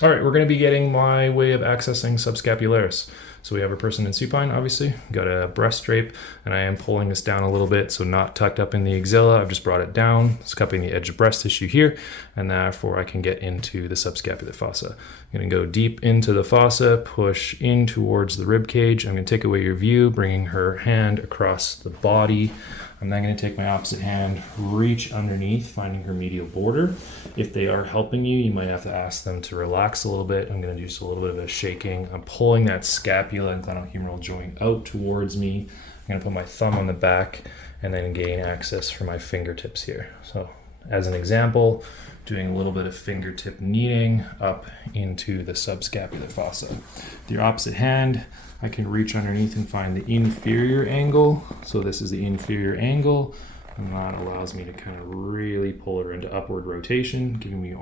All right, we're going to be getting my way of accessing subscapularis. So we have a person in supine, obviously, got a breast drape, and I am pulling this down a little bit, so not tucked up in the axilla. I've just brought it down. It's cupping the edge of breast tissue here, and therefore I can get into the subscapular fossa. I'm going to go deep into the fossa, push in towards the rib cage. I'm going to take away your view, bringing her hand across the body. I'm then going to take my opposite hand, reach underneath, finding her medial border. If they are helping you, you might have to ask them to relax a little bit. I'm going to do just a little bit of a shaking. I'm pulling that scapula and glenohumeral joint out towards me. I'm going to put my thumb on the back and then gain access for my fingertips here. So as an example, doing a little bit of fingertip kneading up into the subscapular fossa. With your opposite hand, I can reach underneath and find the inferior angle. So this is the inferior angle, and that allows me to kind of really pull her into upward rotation, giving me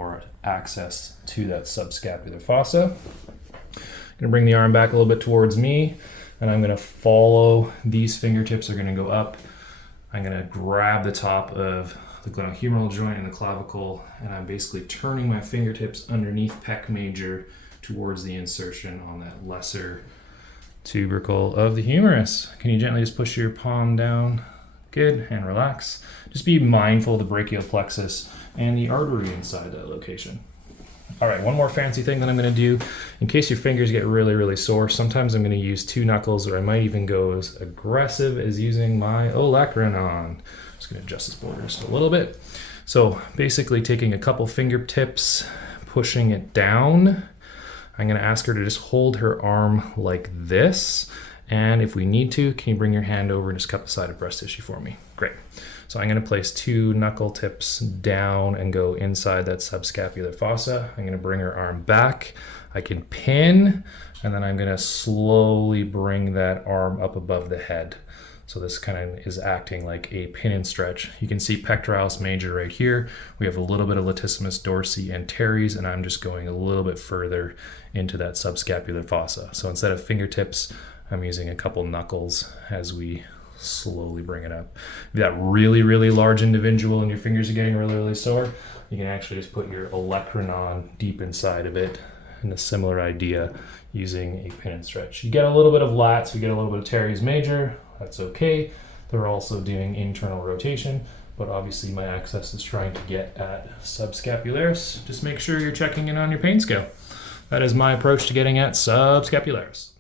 access to that subscapular fossa. I'm gonna bring the arm back a little bit towards me, and I'm gonna follow. These fingertips are gonna go up. I'm gonna grab the top of the glenohumeral joint and the clavicle, and I'm basically turning my fingertips underneath pec major towards the insertion on that lesser tubercle of the humerus. Can you gently just push your palm down? Good, and relax. Just be mindful of the brachial plexus and the artery inside that location. All right, one more fancy thing that I'm gonna do, in case your fingers get really sore, sometimes I'm gonna use 2 knuckles, or I might even go as aggressive as using my olecranon. Just gonna adjust this border just a little bit. So basically taking a couple fingertips, pushing it down. I'm gonna ask her to just hold her arm like this. And if we need to, can you bring your hand over and just cup the side of breast tissue for me? Great. So I'm gonna place 2 knuckle tips down and go inside that subscapular fossa. I'm gonna bring her arm back. I can pin, and then I'm gonna slowly bring that arm up above the head. So this kind of is acting like a pin and stretch. You can see pectoralis major right here. We have a little bit of latissimus dorsi and teres, and I'm just going a little bit further into that subscapular fossa. So instead of fingertips, I'm using a couple knuckles as we slowly bring it up. If you've got really large individual and your fingers are getting really sore, you can actually just put your olecranon deep inside of it, and a similar idea using a pin and stretch. You get a little bit of lats, we get a little bit of teres major, that's okay. They're also doing internal rotation, but obviously my access is trying to get at subscapularis. Just make sure you're checking in on your pain scale. That is my approach to getting at subscapularis.